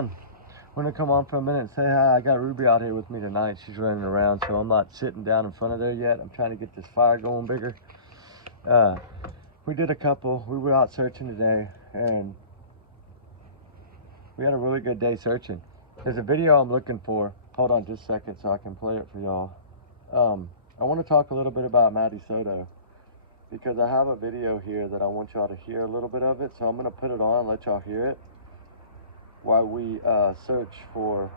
on. I'm gonna come on for a minute and say hi. I got Ruby out here with me tonight. She's running around, so I'm not sitting down in front of there yet. I'm trying to get this fire going bigger. We did a couple. We were out searching today, and we had a really good day searching. There's a video I'm looking for. Hold on just a second so I can play it for y'all. I want to talk a little bit about Maddie Soto, because I have a video here that I want y'all to hear a little bit of it. So I'm gonna put it on and let y'all hear it while we search for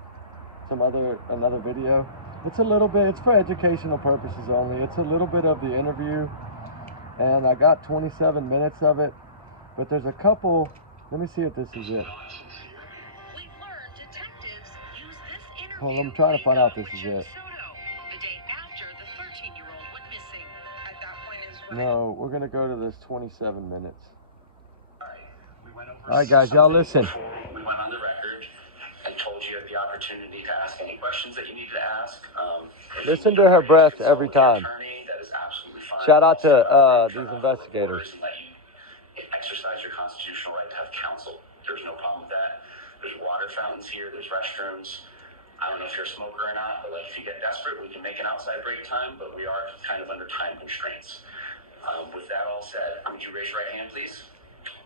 another video. It's a little bit, it's for educational purposes only. It's a little bit of the interview, and I got 27 minutes of it, but there's a couple. Let me see if this is it. Well, I'm trying to find out if this is it. No, we're gonna go to this 27 minutes. All right, guys, y'all listen. We went on the record and told you the opportunity to ask any questions that you needed to ask. Listen to her breath every time. Shout out to these investigators. Let you exercise your constitutional right to have counsel. There's no problem with that. There's water fountains here. There's restrooms. I don't know if you're a smoker or not, but like if you get desperate, we can make an outside break time, but we are kind of under time constraints. With that all said, would you raise your right hand, please?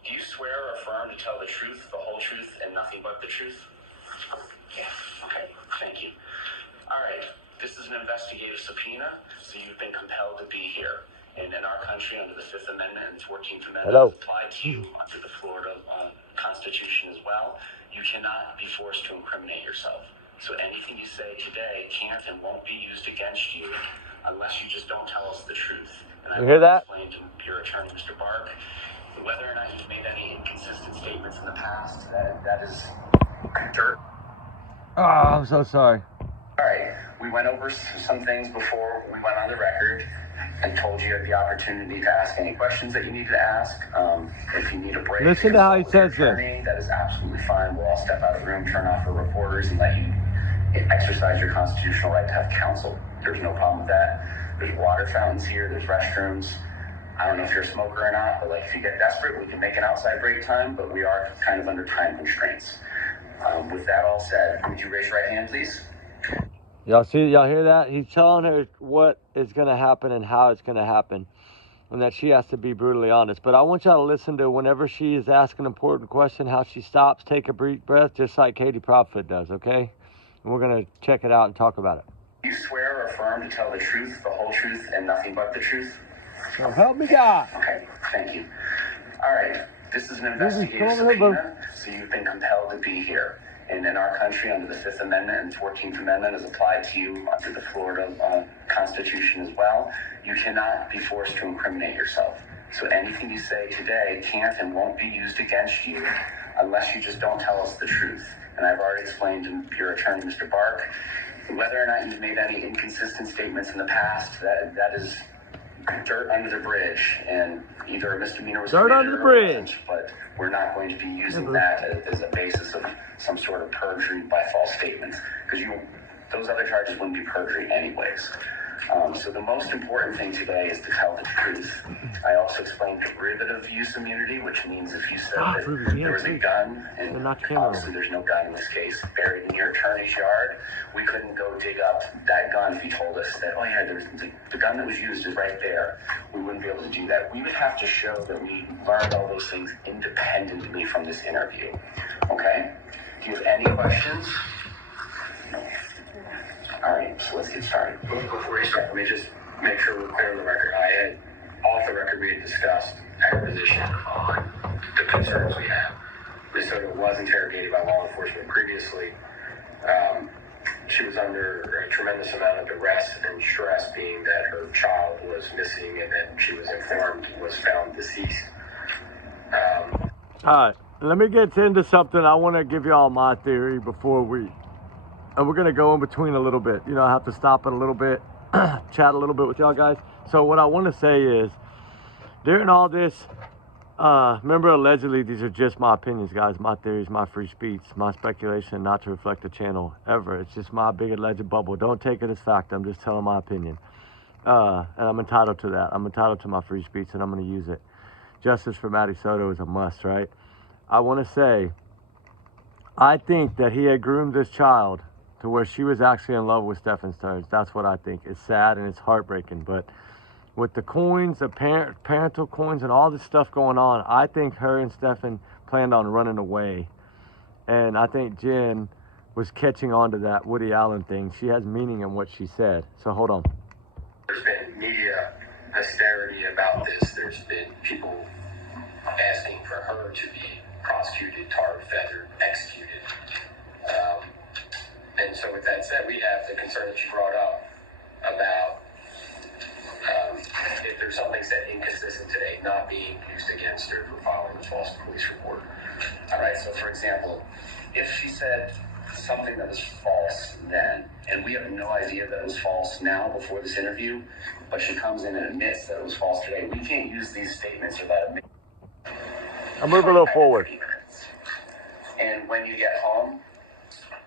Do you swear or affirm to tell the truth, the whole truth, and nothing but the truth? Yeah. Okay. Thank you. All right. This is an investigative subpoena, so you've been compelled to be here. And in our country, under the 5th Amendment and 14th Amendment, applied to you under the Florida Constitution as well, you cannot be forced to incriminate yourself. So anything you say today can't and won't be used against you unless you just don't tell us the truth. And I hear that? Explained to your attorney, Mr. Bark, whether or not you've made any inconsistent statements in the past, that is dirt. Oh, I'm so sorry. All right, we went over some things before we went on the record and told you the opportunity to ask any questions that you needed to ask. If you need a break, listen to how he says this. That is absolutely fine. We'll all step out of the room, turn off our recorders, and let you exercise your constitutional right to have counsel. There's no problem with that. There's water fountains here. There's restrooms. I don't know if you're a smoker or not, but like if you get desperate, we can make an outside break time, but we are kind of under time constraints. With that all said, would you raise your right hand, please? Y'all hear that? He's telling her what is going to happen and how it's going to happen, and that she has to be brutally honest. But I want y'all to listen to whenever she is asking an important question, how she stops, take a brief breath, just like Katie Prophet does, okay? And we're going to check it out and talk about it. You swear or affirm to tell the truth, the whole truth, and nothing but the truth? So help me God. Okay, thank you. All right, this is an investigative subpoena, so you've been compelled to be here. And in our country, under the 5th Amendment and 14th Amendment is applied to you under the Florida Constitution as well, you cannot be forced to incriminate yourself. So anything you say today can't and won't be used against you unless you just don't tell us the truth. And I've already explained to your attorney, Mr. Bark, whether or not you've made any inconsistent statements in the past, that is dirt under the bridge, and either a misdemeanor was dirt under the bridge, but we're not going to be using that as a basis of some sort of perjury by false statements, because those other charges wouldn't be perjury anyways. So the most important thing today is to tell the truth. I also explained derivative use immunity, which means if you said that there was a gun, and obviously there's no gun in this case, buried in your attorney's yard, we couldn't go dig up that gun if you told us that, oh yeah, there's the gun that was used is right there. We wouldn't be able to do that. We would have to show that we learned all those things independently from this interview. Okay? Do you have any questions? No. All right, so let's get started. Before we start, let me just make sure we're clear on the record. Off the record, we had discussed our position on the concerns we have. Ms. Soto was interrogated by law enforcement previously. She was under a tremendous amount of duress and stress, being that her child was missing and then she was informed was found deceased. All right, let me get into something. I want to give y'all my theory before and we're going to go in between a little bit. You know, I have to stop it a little bit, chat a little bit with y'all guys. So what I want to say is, during all this, remember, allegedly, these are just my opinions, guys, my theories, my free speech, my speculation, not to reflect the channel ever. It's just my big alleged bubble. Don't take it as fact. I'm just telling my opinion. And I'm entitled to that. I'm entitled to my free speech, and I'm going to use it. Justice for Maddie Soto is a must, right? I want to say, I think that he had groomed this child to where she was actually in love with Stephen Stearns. That's what I think. It's sad and it's heartbreaking. But with the coins, the parental coins and all this stuff going on, I think her and Stephen planned on running away. And I think Jenn was catching on to that Woody Allen thing. She has meaning in what she said. So hold on. There's been media hysteria about this. There's been people asking for her to be prosecuted, tarred, feathered, executed. And so with that said, we have the concern that you brought up about if there's something said inconsistent today, not being used against her for filing a false police report. All right, so for example, if she said something that was false then, and we have no idea that it was false now before this interview, but she comes in and admits that it was false today, we can't use these statements or that. I'll move a little forward. And when you get home,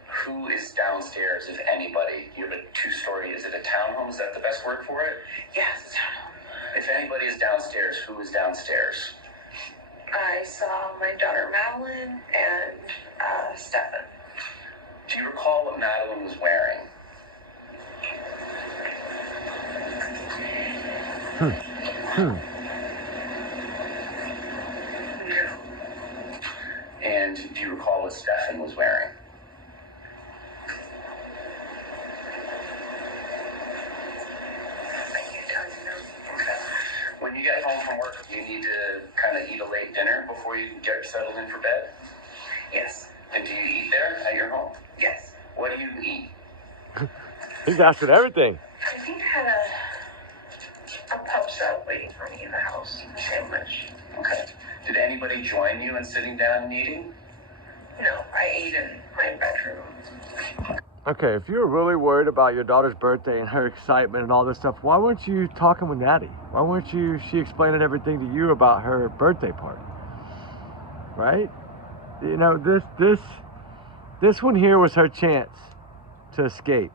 who is downstairs, if anybody? You have a two-story, is it a townhome? Is that the best word for it? Yes, it's a townhome. If anybody is downstairs, who is downstairs? I saw my daughter Madeline and Stephen. Do you recall what Madeline was wearing? No. And do you recall what Stephen was wearing? I can't tell you no. Okay. When you get home from work, do you need to kind of eat a late dinner before you get settled in for bed? Yes. And do you eat there at your home? Yes. What do you eat? He's asking everything. I think I had a pub sub waiting for me in the house, a sandwich. Okay. Did anybody join you in sitting down and eating? No, I ate in my bedroom. Okay, if you're really worried about your daughter's birthday and her excitement and all this stuff, why weren't you talking with Maddie? Why weren't she explaining everything to you about her birthday party? Right? You know, this one here was her chance to escape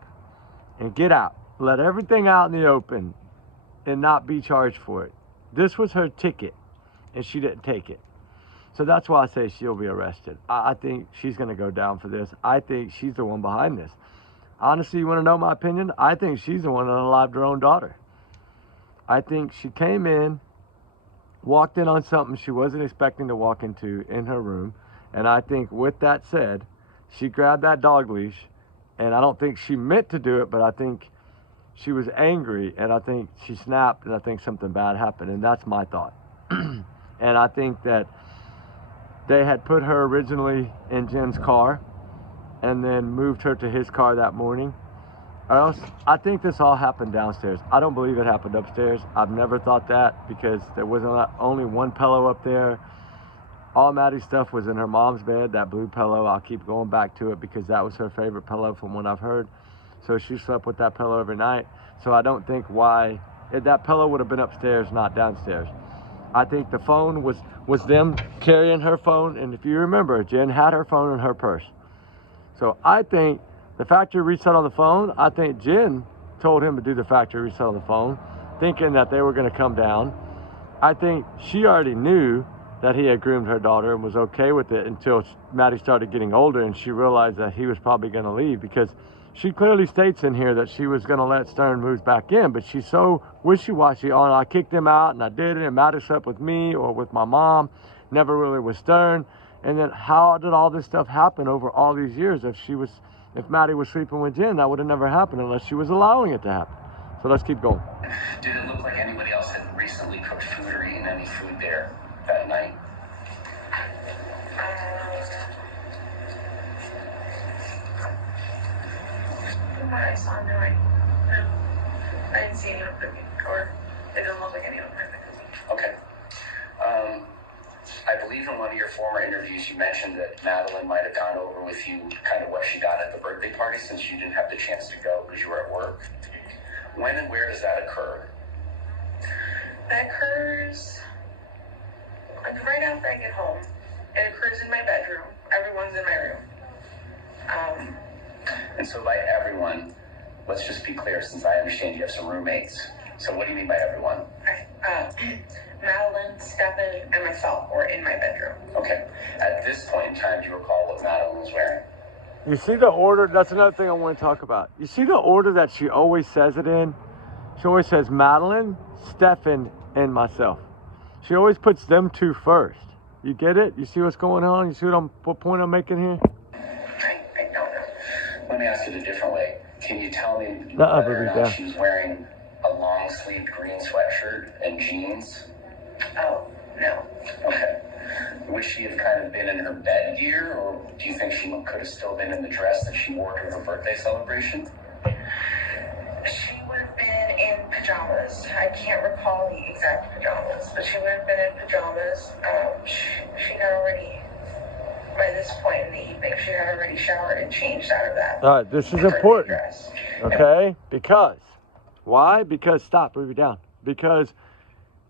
and get out. Let everything out in the open and not be charged for it. This was her ticket and she didn't take it. So that's why I say she'll be arrested. I think she's going to go down for this. I think she's the one behind this. Honestly, you want to know my opinion? I think she's the one that unalived her own daughter. I think she came in, walked in on something she wasn't expecting to walk into in her room. And I think with that said, she grabbed that dog leash. And I don't think she meant to do it, but I think she was angry. And I think she snapped and I think something bad happened. And that's my thought. And I think that they had put her originally in Jenn's car and then moved her to his car that morning. Or else, I think this all happened downstairs. I don't believe it happened upstairs. I've never thought that because there was only one pillow up there. All Maddie's stuff was in her mom's bed, that blue pillow. I'll keep going back to it because that was her favorite pillow from what I've heard. So she slept with that pillow every night. So I don't think why that pillow would have been upstairs, not downstairs. I think the phone was them carrying her phone. And if you remember, Jenn had her phone in her purse. So I think the factory reset on the phone, I think Jenn told him to do the factory reset on the phone, thinking that they were going to come down. I think she already knew that he had groomed her daughter and was okay with it until Maddie started getting older and she realized that he was probably going to leave, because she clearly states in here that she was going to let Stern move back in, but she's so wishy-washy on, I kicked him out and I did it and Maddie slept with me or with my mom, never really with Stern. And then how did all this stuff happen over all these years? If Maddie was sleeping with Jenn, that would have never happened unless she was allowing it to happen. So let's keep going. Did it look like anybody else had recently cooked food or eaten any food there that night? From what I saw, no, I didn't see anyone cooking, or it didn't look like anyone had been cooking. Okay. I believe in one of your former interviews you mentioned that Madeline might have gone over with you kind of what she got at the birthday party since you didn't have the chance to go because you were at work. When and where does that occur? That occurs like right after I get home. It occurs in my bedroom. Everyone's in my room. And so by everyone, let's just be clear, since I understand you have some roommates. So what do you mean by everyone? Madeline, Stefan, and myself were in my bedroom. Okay. At this point in time, do you recall what Madeline was wearing? You see the order? That's another thing I want to talk about. You see the order that she always says it in? She always says Madeline, Stefan, and myself. She always puts them two first. You get it? You see what's going on? You see what point I'm making here? I don't know. Let me ask it a different way. Can you tell me whether or not she was wearing a long-sleeved green sweatshirt and jeans? Oh, no. Okay. Would she have kind of been in her bed gear, or do you think she could have still been in the dress that she wore to her birthday celebration? She would have been in pajamas. I can't recall the exact pajamas, but she would have been in pajamas. She had already, by this point in the evening, she had already showered and changed out of that. All right, this is important. Dress. Okay? Because. Why? Because, stop, move it down. Because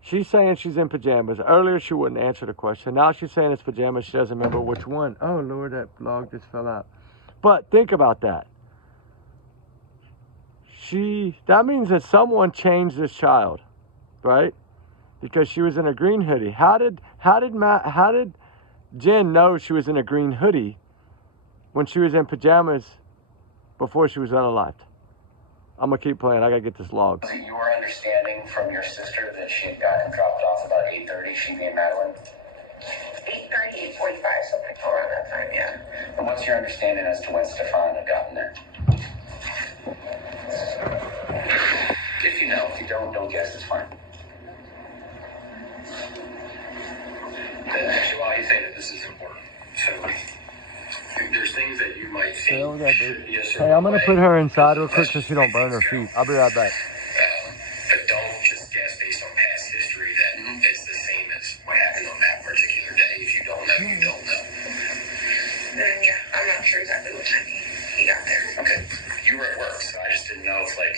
she's saying she's in pajamas. Earlier, she wouldn't answer the question. Now she's saying it's pajamas. She doesn't remember which one. Oh, Lord, that vlog just fell out. But think about that. That means that someone changed this child, right? Because she was in a green hoodie. How did Jenn know she was in a green hoodie when she was in pajamas before she was unalived? I'm gonna keep playing. I gotta get this log. Was it your understanding from your sister that she had gotten dropped off about 8:30, she being Madeline? 8:30, 8:45, something around that time, yeah. And what's your understanding as to when Stefan had gotten there? If you know, if you don't guess, it's fine. Actually, while you say that, this is important. So there's things that you might think. Yes, sir. Hey, I'm gonna put her inside real quick so she don't burn her feet. I'll be right back. But don't just guess based on past history that it's the same as what happened on that particular day. If you don't know, you don't know. Then, yeah, I'm not sure exactly what time he got there. Okay. You were at work, so I just didn't know if, like,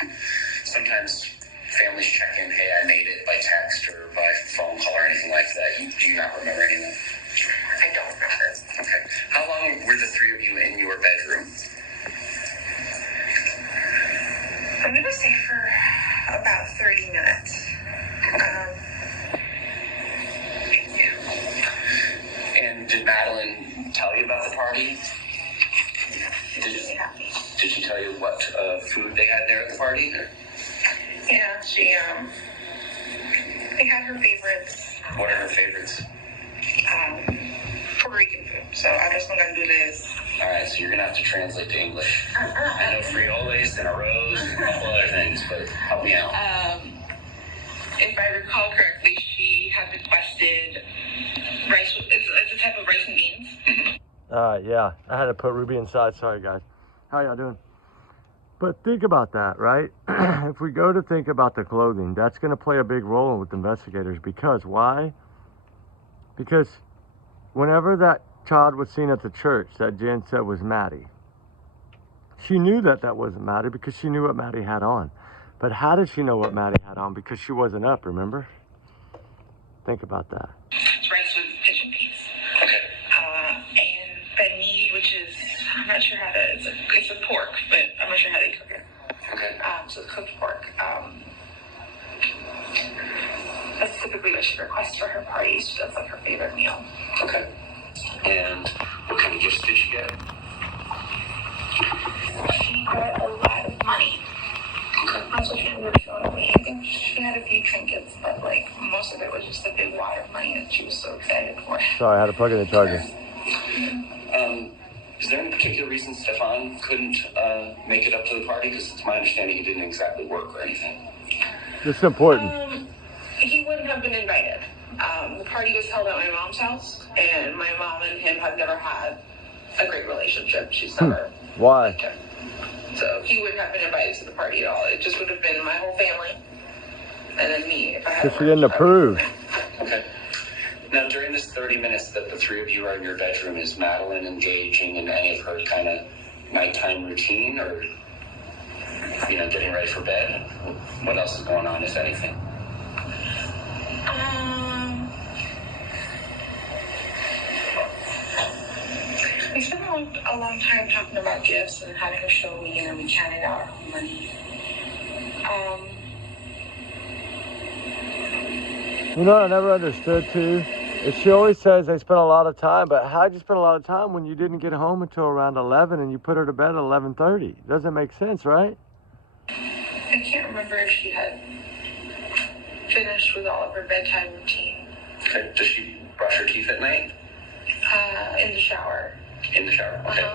sometimes families check in, hey, I made it, by text or by phone call or anything like that. Do you not remember any of that? I don't remember. Okay. How long were the three of you in your bedroom? I'm going to say for about 30 minutes. And did Madeline tell you about the party? Did she tell you what food they had there at the party? Or? Yeah, they had her favorites. What are her favorites? Puerto Rican food. So I just going to do this. All right, so you're going to have to translate to English. I know frijoles and arroz and a couple other things, but help me out. If I recall correctly, she had requested rice. It's a type of rice and beans. Yeah, I had to put Ruby inside. Sorry, guys. How y'all doing? But think about that, right? If we go to think about the clothing, that's going to play a big role with investigators. Because why? Because whenever that child was seen at the church that Jenn said was Maddie, she knew that wasn't Maddie because she knew what Maddie had on. But how did she know what Maddie had on? Because she wasn't up, remember? Think about that. It's rice with pigeon peas. Okay. And beni, which is, I'm not sure how to, it's a pork, but I'm not sure how they cook it. Okay. So it's cooked pork. That's typically what she requests for her parties. That's like her favorite meal. Okay. And what kind of gifts did she get? She got a lot of money. Okay. That's what she ended up showing me. I think she had a few trinkets, but like most of it was just a big wad of money that she was so excited for. Sorry, I had to plug in the charger. Is there any particular reason Stefan couldn't make it up to the party? Because it's my understanding he didn't exactly work or anything. This is important. He wouldn't have been invited. The party was held at my mom's house, and my mom and him have never had a great relationship. She's never. Why? So he wouldn't have been invited to the party at all. It just would have been my whole family, and then me if I had. Because she didn't approve. Okay. Now, during this 30 minutes that the three of you are in your bedroom, is Madeline engaging in any of her kind of nighttime routine or, getting ready for bed? What else is going on, if anything? We spent a long time talking about gifts and having her show me, and then we chatted out our money. You know, I never understood too. Is she always says they spent a lot of time, but how'd you spend a lot of time when you didn't get home until around 11 and you put her to bed at 11:30? Doesn't make sense, right? I can't remember if she had finished with all of her bedtime routine. Okay. Does she brush her teeth at night? In the shower. In the shower. Okay.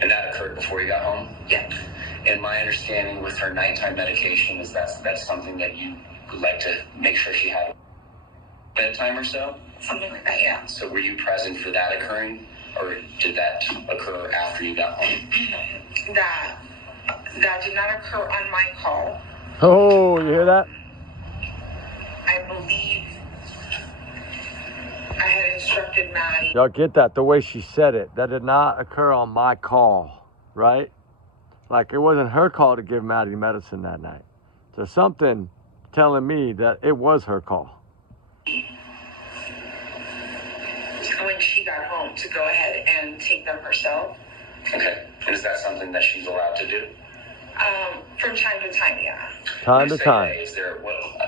And that occurred before you got home? Yeah. And my understanding with her nighttime medication is that's something that you would like to make sure she had bedtime or so? Something like that, yeah. So were you present for that occurring, or did that occur after you got home? That did not occur on my call. Oh, you hear that? I believe I had instructed Maddie. Y'all get that? The way she said it. That did not occur on my call, right? Like it wasn't her call to give Maddie medicine that night. So something telling me that it was her call. When she got home to go ahead and take them herself. Okay. And is that something that she's allowed to do? From time to time, yeah. Time to time. Is there,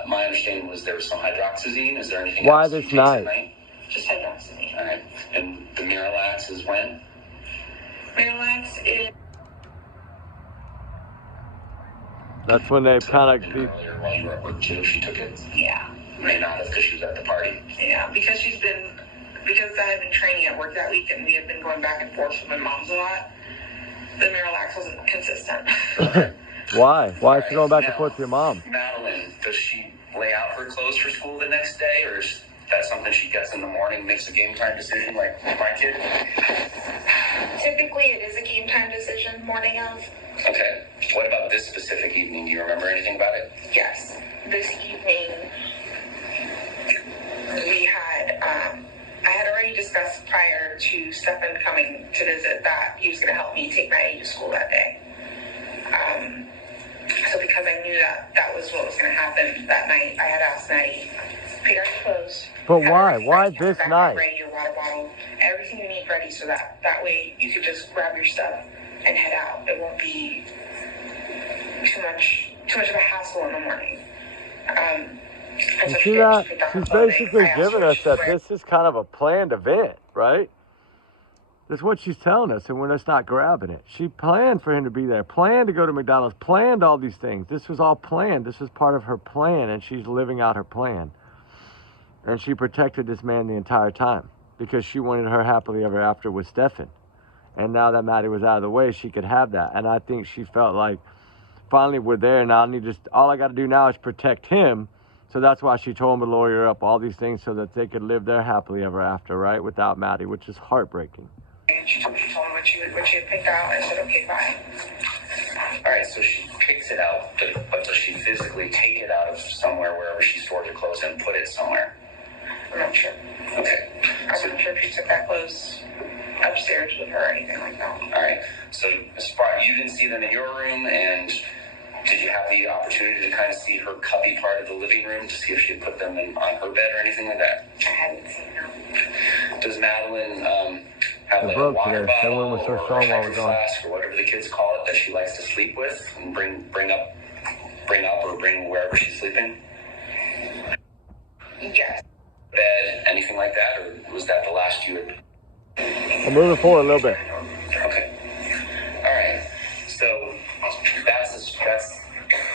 my understanding was there was some hydroxyzine. Is there anything Why else this she takes night? at night? Just hydroxyzine. All right. And the Miralax is when? Miralax is... That's when they kind And earlier while you were at work too, she took it? Yeah. May not have because she was at the party. Yeah, because I had been training at work that week and we had been going back and forth with my mom's a lot, the Miralax wasn't consistent. of. Why? Why is she going back and forth with your mom? Madeline, does she lay out her clothes for school the next day, or is that something she gets in the morning, makes a game time decision like my kid? Typically, it is a game time decision morning of. Okay. What about this specific evening? Do you remember anything about it? Yes. This evening, we had, I had already discussed prior to Stefan coming to visit that he was going to help me take Maddie to school that day. So because I knew that was what was going to happen that night, I had asked Maddie, pick out your clothes. But why? Why this night? Ready, your water bottle, everything you need ready so that way you could just grab your stuff and head out. It won't be too much of a hassle in the morning. You see that? She's basically giving us that this is kind of a planned event, right? That's what she's telling us, and we're just not grabbing it. She planned for him to be there, planned to go to McDonald's, planned all these things. This was all planned. This was part of her plan, and she's living out her plan. And she protected this man the entire time because she wanted her happily ever after with Stefan. And now that Maddie was out of the way, she could have that. And I think she felt like, finally we're there now. All I got to do now is protect him. So that's why she told him to lawyer up all these things so that they could live their happily ever after, right? Without Maddie, which is heartbreaking. And she told me what you had picked out. I said, okay, fine. All right, so she picks it out, but does she physically take it out of somewhere, wherever she stored her clothes, and put it somewhere? I'm not sure. Okay. I wasn't sure if she took that clothes upstairs with her or anything like that. All right. So you didn't see them in your room, and did you have the opportunity to kind of see her cubby part of the living room to see if she had put them on her bed or anything like that? I hadn't seen them. Does Madeline have like a broke water today. That bottle one was so or strong a while we're Hydro gone. Flask or whatever the kids call it that she likes to sleep with and bring up or bring wherever she's sleeping? Yes. Bed, anything like that, or was that the last you had? I'm moving forward a little bit. Okay. All right. So that's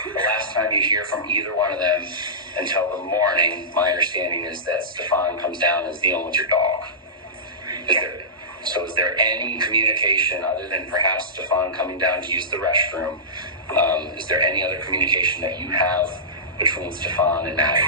the last time you hear from either one of them until the morning. My understanding is that Stefan comes down and is dealing with your dog. Is there any communication other than perhaps Stefan coming down to use the restroom? Is there any other communication that you have between Stefan and Maddie?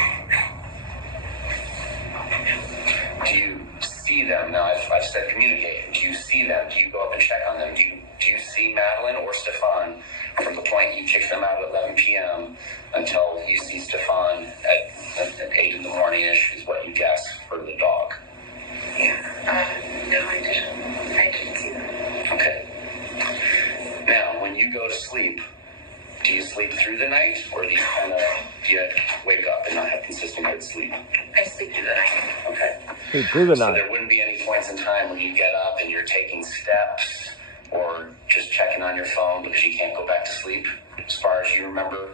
Do you see them? Now, I've said communicate. Do you see them? Do you go up and check on them? Do you see Madeline or Stefan from the point you kick them out at 11 p.m. until you see Stefan at 8 in the morning-ish is what you guess for the dog? Yeah. No, I didn't see them. Okay. Now, when you go to sleep, do you sleep through the night, or do you wake up and not have consistent good sleep? I sleep through the night. Okay. Sleep through the So night. there wouldn't be any points in time when you get up and you're taking steps or just checking on your phone because you can't go back to sleep? As far as you remember,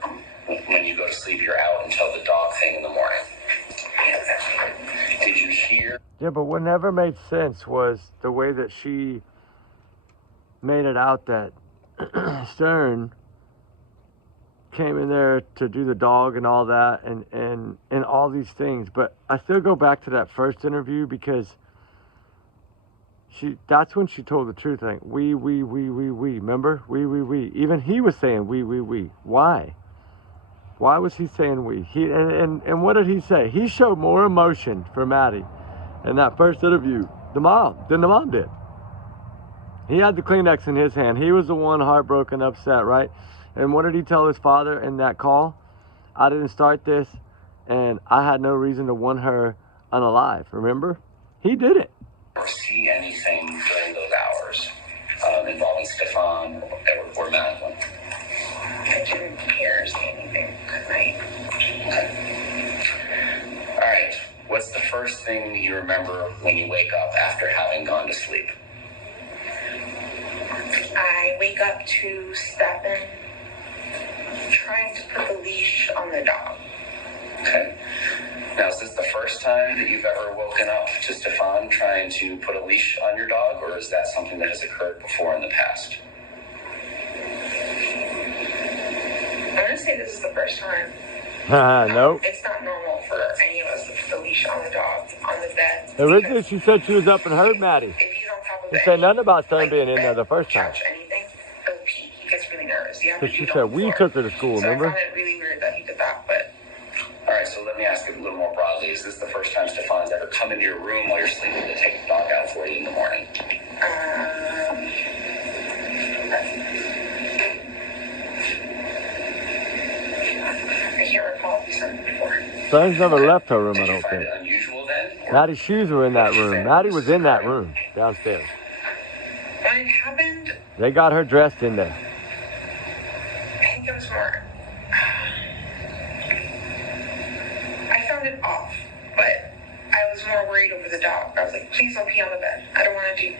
when you go to sleep, you're out until the dog thing in the morning. Did you hear? Yeah, but what never made sense was the way that she made it out that Stern came in there to do the dog and all that and all these things. But I still go back to that first interview because that's when she told the truth. Like, we. Remember? We. Even he was saying we. Why? Why was he saying we? And what did he say? He showed more emotion for Maddie in that first interview than the mom did. He had the Kleenex in his hand. He was the one heartbroken, upset, right? And what did he tell his father in that call? I didn't start this, and I had no reason to want her unalive. Remember? He did it. Or see anything during those hours involving Stefan or Madeline? I didn't hear or see anything that night. Okay. All right. What's the first thing you remember when you wake up after having gone to sleep? I wake up to Stefan trying to put the leash on the dog. Okay. Now, is this the first time that you've ever woken up to Stefan trying to put a leash on your dog, or is that something that has occurred before in the past? I'm going to say this is the first time. Nope. It's not normal for any of us to put the leash on the dog on the bed. Originally, she said she was up and heard Maddie. If he's on top of She it, said nothing about Stern being in there the first time. couch, anything, he'll pee. He gets really nervous. You have to Because do she it said on the we floor. took her to school, So remember? I found it really weird that he did that, but... All right, so let me ask you a little more broadly. Is this the first time Stefan's ever come into your room while you're sleeping to take the dog out for you in the morning? I can't recall if he said it before. Stern's never left her room, I Did you don't find think. it unusual then? Or Maddie's shoes were in that room. Maddie was in that room downstairs. When it happened, They got her dressed in there. I think it was more... I found it off, but I was more worried over the dog. I was like, please don't pee on the bed. I don't want to do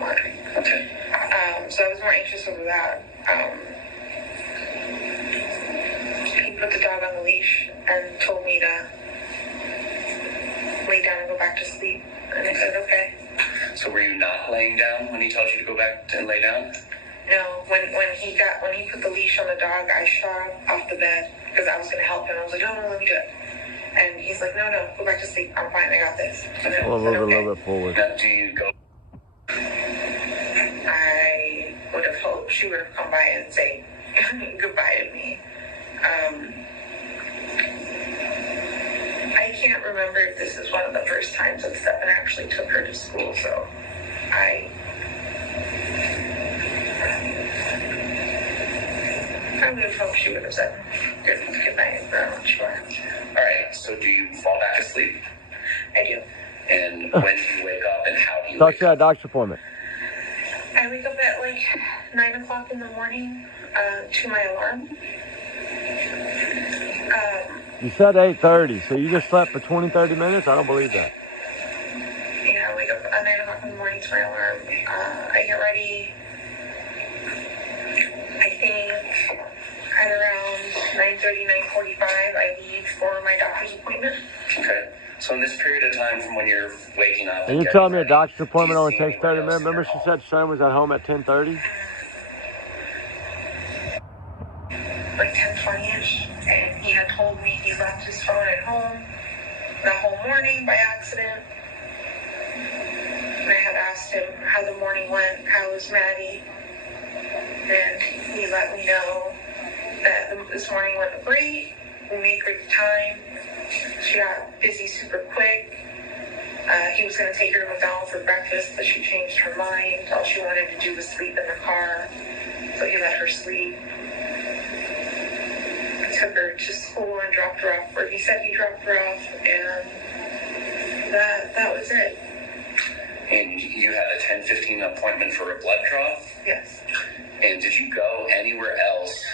laundry. Okay. So I was more anxious over that. He put the dog on the leash and told me to lay down and go back to sleep. And I said, okay. So were you not laying down when he tells you to go back and lay down? No, when he put the leash on the dog, I shot off the bed because I was going to help him. I was like, no, let me do it. And he's like, no, go back to sleep. I'm fine. I got this. And I Well, said, move a little bit forward. Now, do you go? I would have hoped she would have come by and say goodbye to me. I can't remember if this is one of the first times that Stefan actually took her to school, so I would have hoped she would have said goodbye, but I'm not sure. All right, so do you fall back asleep? I do. And when do you wake up and how do you Thought wake you had a up? doctor's appointment. I wake up at like 9 o'clock in the morning to my alarm. You said 8:30, so you just slept for 20, 30 minutes? I don't believe that. Yeah, I wake up at 9 o'clock in the morning to my alarm. I get ready, I think at around 9:30, 9:45, I leave for my doctor's appointment. Okay. So in this period of time from when you're waking up And you're getting telling me a ready, doctor's appointment do you only see takes anyone 30 else minutes? in your Remember she home? said Stern was at home at 10:30? Like 10:20ish, and he had told me he left his phone at home the whole morning by accident. And I had asked him how the morning went, how was Maddie, and he let me know that this morning went great. We made great time. She got busy super quick. He was going to take her to McDonald's for breakfast, but she changed her mind. All she wanted to do was sleep in the car, so he let her sleep. Took her to school and dropped her off, or he said he dropped her off, and that was it. And you had a 10:15 appointment for a blood draw? Yes. And did you go anywhere else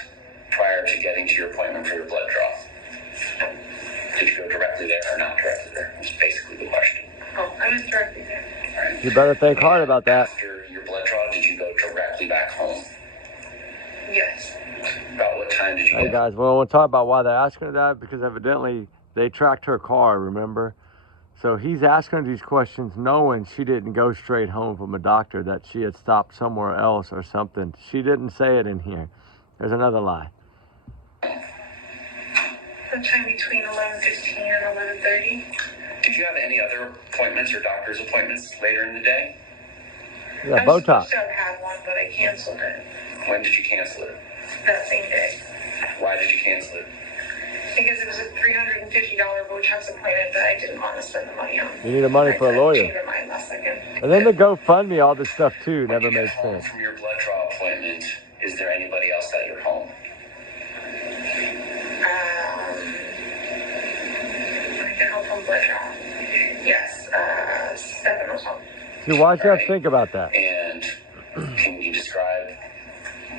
prior to getting to your appointment for your blood draw? Did you go directly there or not directly there? That's basically the question. Oh, I went directly there. All right. You better think hard about that. After your blood draw, did you go directly back home? Yes. About what time did you Hey go? guys, well, I want to talk about why they're asking her that, because evidently They tracked her car, remember? So he's asking her these questions knowing she didn't go straight home from a doctor, that she had stopped somewhere else or something. She didn't say it in here. There's another lie. Sometime between 11:15 and 11:30. Did you have any other appointments or doctor's appointments later in the day? Yeah, I was Botox. supposed to have had one, but I canceled it When did you cancel it? that same day. Why did you cancel it? Because it was a $350 Botox appointment that I didn't want to spend the money on. You needed money for a lawyer. Changed my mind last second. And then the GoFundMe, all this stuff too, When never you get made home sense. from your blood draw appointment, is there anybody else at your home? I can help from blood draw. Yes, Stefan was home. See, why'd you have to think about that? And can you describe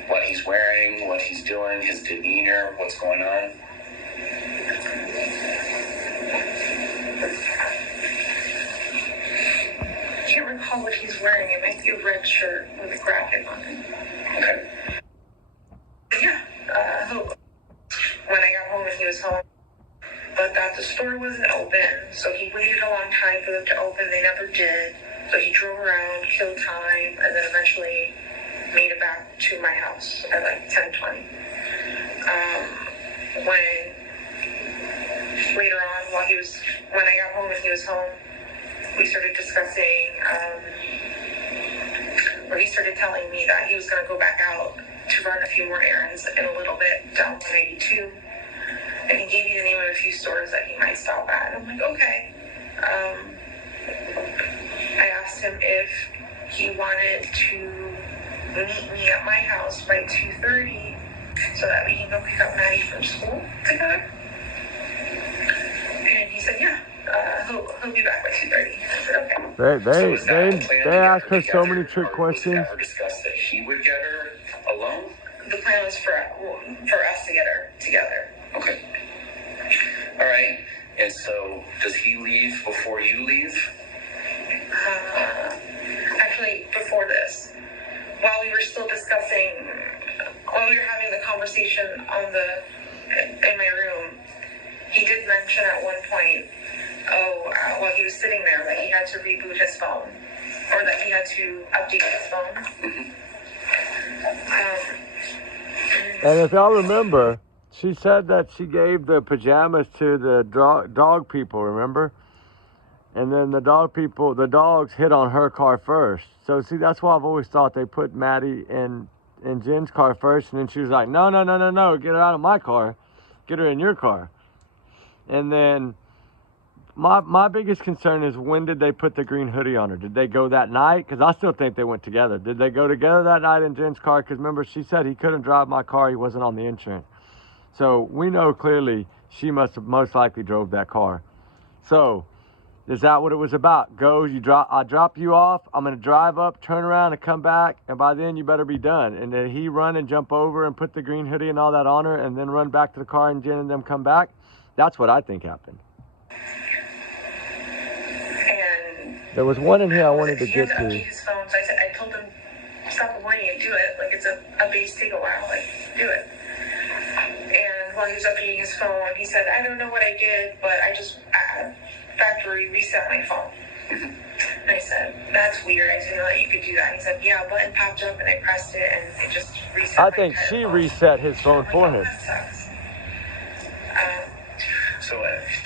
what he's wearing, what he's doing, his demeanor, what's going on? I can't recall what he's wearing. It might be a red shirt with a graphic on it. Okay. Yeah, when I got home and he was home, but that the store wasn't open, so he waited a long time for them to open. They never did. So he drove around, killed time, and then eventually made it back to my house at like 10:20. When later on, when I got home and he was home, we started discussing, or he started telling me that he was going to go back out to run a few more errands in a little bit down 182. And he gave me the name of a few stores that he might stop at. I'm like, okay. I asked him if he wanted to meet me at my house by 2:30 so that we can go pick up Maddie from school together. And he said, yeah, he'll be back by 2:30. I said, okay. They ask her so many trick questions. Was it ever discussed that he would get her alone? The plan was for us to get her together. Okay. All right. And so, does he leave before you leave? Actually, before this, while we were still discussing, while we were having the conversation in my room, he did mention at one point, while he was sitting there, that he had to reboot his phone, or that he had to update his phone. And if y'all remember, she said that she gave the pajamas to the dog people, remember? And then the dogs hit on her car first. So see, that's why I've always thought they put Maddie in Jenn's car first, and then she was like, no, get her out of my car. Get her in your car. And then my biggest concern is, when did they put the green hoodie on her? Did they go that night? Because I still think they went together. Did they go together that night in Jenn's car? Because remember, she said he couldn't drive my car. He wasn't on the insurance. So we know clearly she must have most likely drove that car. So is that what it was about? I drop you off. I'm going to drive up, turn around, and come back. And by then you better be done. And did he run and jump over and put the green hoodie and all that on her, and then run back to the car and Jenn and them come back? That's what I think happened. And there was one in here I wanted to he get had to to. update his phone, so I told him, stop avoiding it, do it. Like, it's a base, take a while, like, do it. And while he was updating his phone, he said, I don't know what I did, but I just factory reset my phone. And I said, that's weird. I didn't know that you could do that. And he said, yeah, a button popped up and I pressed it and it just reset I think she reset his phone for him. That sucks. So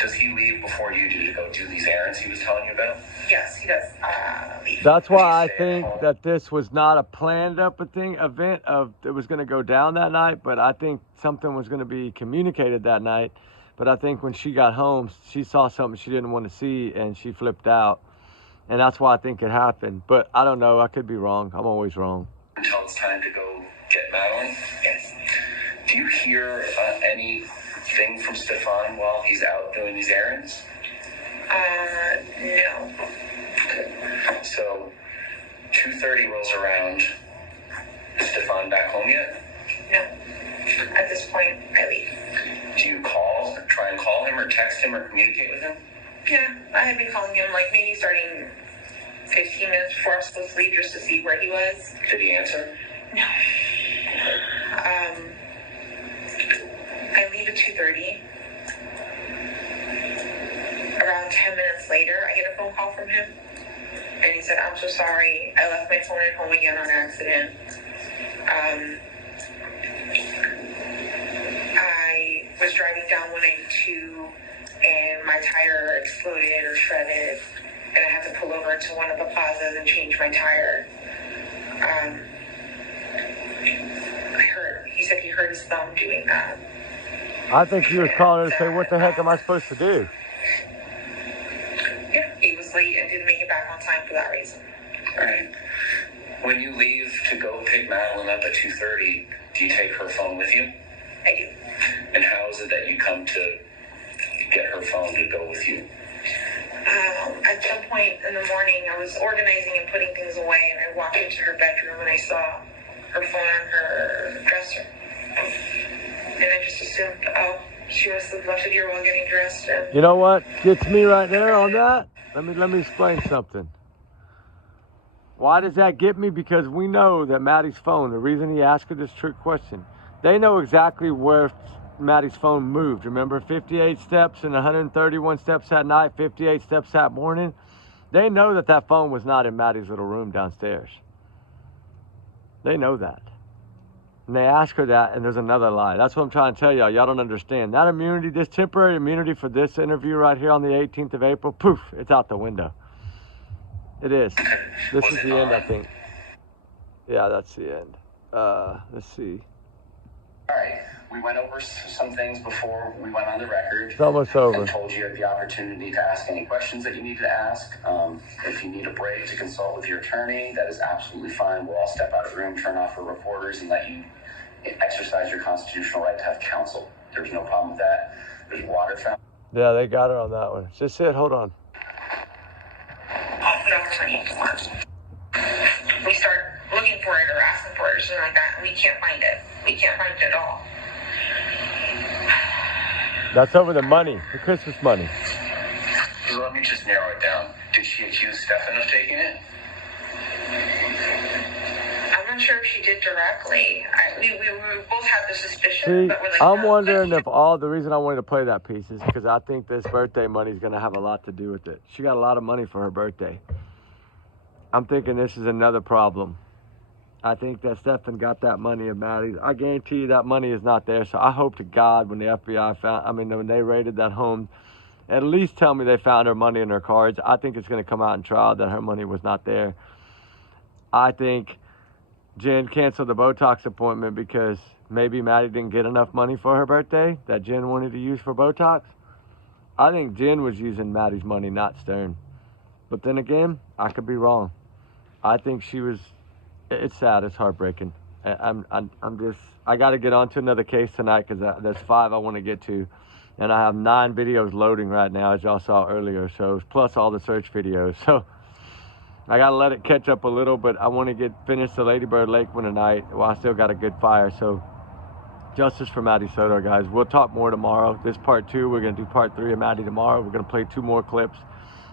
does he leave before you do to go do these errands he was telling you about? Yes, he does leave. That's why I think that this was not a planned up event of it was going to go down that night, but I think something was going to be communicated that night. But I think when she got home, she saw something she didn't want to see and she flipped out. And that's why I think it happened. But I don't know. I could be wrong. I'm always wrong. Until it's time to go get Madeline? Yes. Do you hear anything from Stefan while he's out doing these errands? No. So 2:30 rolls around. Is Stefan back home yet? No. At this point, I leave. Do you try and call him or text him or communicate with him? Yeah, I had been calling him like maybe starting 15 minutes before I was supposed to leave just to see where he was. Did he answer? No. I leave at 2:30. 10 minutes later, I get a phone call from him. And he said, I'm so sorry. I left my phone at home again on accident. I was driving down 192 and my tire exploded or shredded. And I had to pull over to one of the plazas and change my tire. He said he hurt his thumb doing that. I think he was calling her to say, what the heck am I supposed to do? Yeah, he was late and didn't make it back on time for that reason. All right. When you leave to go pick Madeline up at 2:30, do you take her phone with you? I do. And how is it that you come to get her phone to go with you? At some point in the morning, I was organizing and putting things away, and I walked into her bedroom and I saw her phone on her dresser. And I just assumed, oh, she must have left it here while getting dressed. And You know what gets me right there on that? Let me explain something. Why does that get me? Because we know that Maddie's phone, the reason he asked her this trick question, they know exactly where Maddie's phone moved. Remember, 58 steps and 131 steps that night, 58 steps that morning. They know that that phone was not in Maddie's little room downstairs. They know that. And they ask her that, and there's another lie. That's what I'm trying to tell y'all. Y'all don't understand. That immunity, this temporary immunity for this interview right here on the 18th of April, poof, it's out the window. It is. This is the end, I think. Yeah, that's the end. Let's see. All right, we went over some things before we went on the record. It's almost over. And told you the opportunity to ask any questions that you need to ask. If you need a break to consult with your attorney, that is absolutely fine. We'll all step out of the room, turn off our recorders, and let you exercise your constitutional right to have counsel. There's no problem with that. There's water fountain. Yeah, they got her on that one. Just it. Hold on. I'll put over for you tomorrow. We start looking for it or asking for it or something like that, and we can't find it. We can't find it at all. That's over the money, the Christmas money. So let me just narrow it down. Did she accuse Stefan of taking it? I'm not sure if she did directly. We both had the suspicion, See, but we're like, I'm no, wondering if the reason I wanted to play that piece is because I think this birthday money is going to have a lot to do with it. She got a lot of money for her birthday. I'm thinking this is another problem. I think that Stefan got that money of Maddie's. I guarantee you that money is not there. So I hope to God when the FBI when they raided that home, at least tell me they found her money in her cards. I think it's going to come out in trial that her money was not there. I think Jenn canceled the Botox appointment because maybe Maddie didn't get enough money for her birthday that Jenn wanted to use for Botox. I think Jenn was using Maddie's money, not Stern. But then again, I could be wrong. I think she was. It's sad. It's heartbreaking. I got to get on to another case tonight because there's 5 I want to get to. And I have 9 videos loading right now, as y'all saw earlier. So, plus all the search videos. So, I got to let it catch up a little, but I want to finish the Lady Bird Lake one tonight while I still got a good fire. So, justice for Maddie Soto, guys. We'll talk more tomorrow. This part 2, we're going to do part 3 of Maddie tomorrow. We're going to play 2 more clips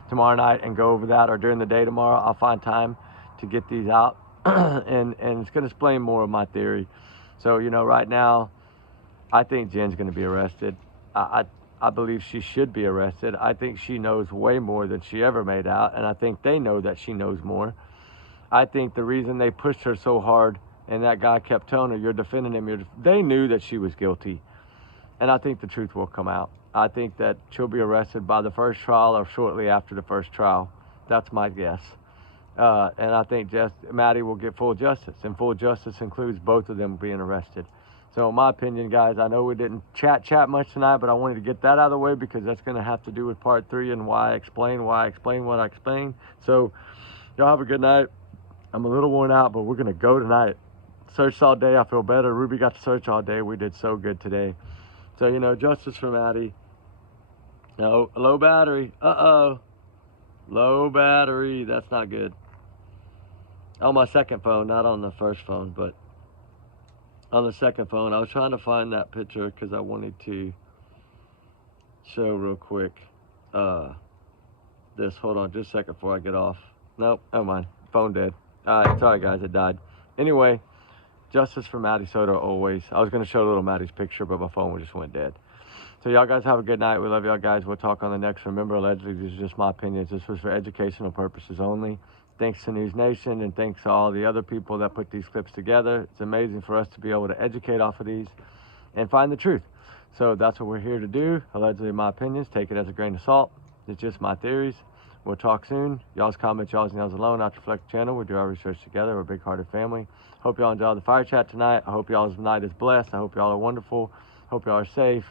tomorrow night and go over that, or during the day tomorrow. I'll find time to get these out. and it's going to explain more of my theory. So, right now, I think Jenn's going to be arrested. I believe she should be arrested. I think she knows way more than she ever made out, and I think they know that she knows more. I think the reason they pushed her so hard and that guy kept telling her, you're defending him, they knew that she was guilty. And I think the truth will come out. I think that she'll be arrested by the first trial or shortly after the first trial. That's my guess. And I think Maddie will get full justice, and full justice includes both of them being arrested. So in my opinion, guys, I know we didn't chat much tonight, but I wanted to get that out of the way because that's going to have to do with part 3 and why I explain what I explained. So y'all have a good night. I'm a little worn out, but we're going to go tonight. Searched all day. I feel better. Ruby got to search all day. We did so good today. So, justice for Maddie. No, low battery. Uh-oh. Low battery. That's not good. On my second phone, not on the first phone, but on the second phone. I was trying to find that picture because I wanted to show real quick this. Hold on just a second before I get off. Nope, never mind. Phone dead. All right, sorry guys, it died. Anyway, justice for Maddie Soto always. I was going to show little Maddie's picture, but my phone just went dead. So y'all guys have a good night. We love y'all guys. We'll talk on the next. Remember, allegedly, these are just my opinions. This was for educational purposes only. Thanks to News Nation and thanks to all the other people that put these clips together. It's amazing for us to be able to educate off of these and find the truth. So that's what we're here to do. Allegedly, my opinions. Take it as a grain of salt. It's just my theories. We'll talk soon. Y'all's comments, y'all's nails alone. Not to Reflect channel. We do our research together. We're a big-hearted family. Hope y'all enjoy the fire chat tonight. I hope y'all's night is blessed. I hope y'all are wonderful. Hope y'all are safe.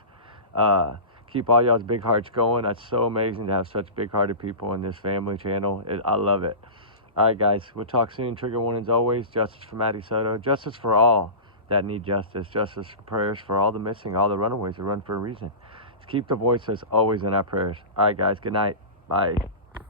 Keep all y'all's big hearts going. That's so amazing to have such big-hearted people in this family channel. I love it. All right, guys. We'll talk soon. Trigger warnings always. Justice for Maddie Soto. Justice for all that need justice. Justice for prayers for all the missing, all the runaways that run for a reason. Just keep the voices always in our prayers. All right, guys. Good night. Bye.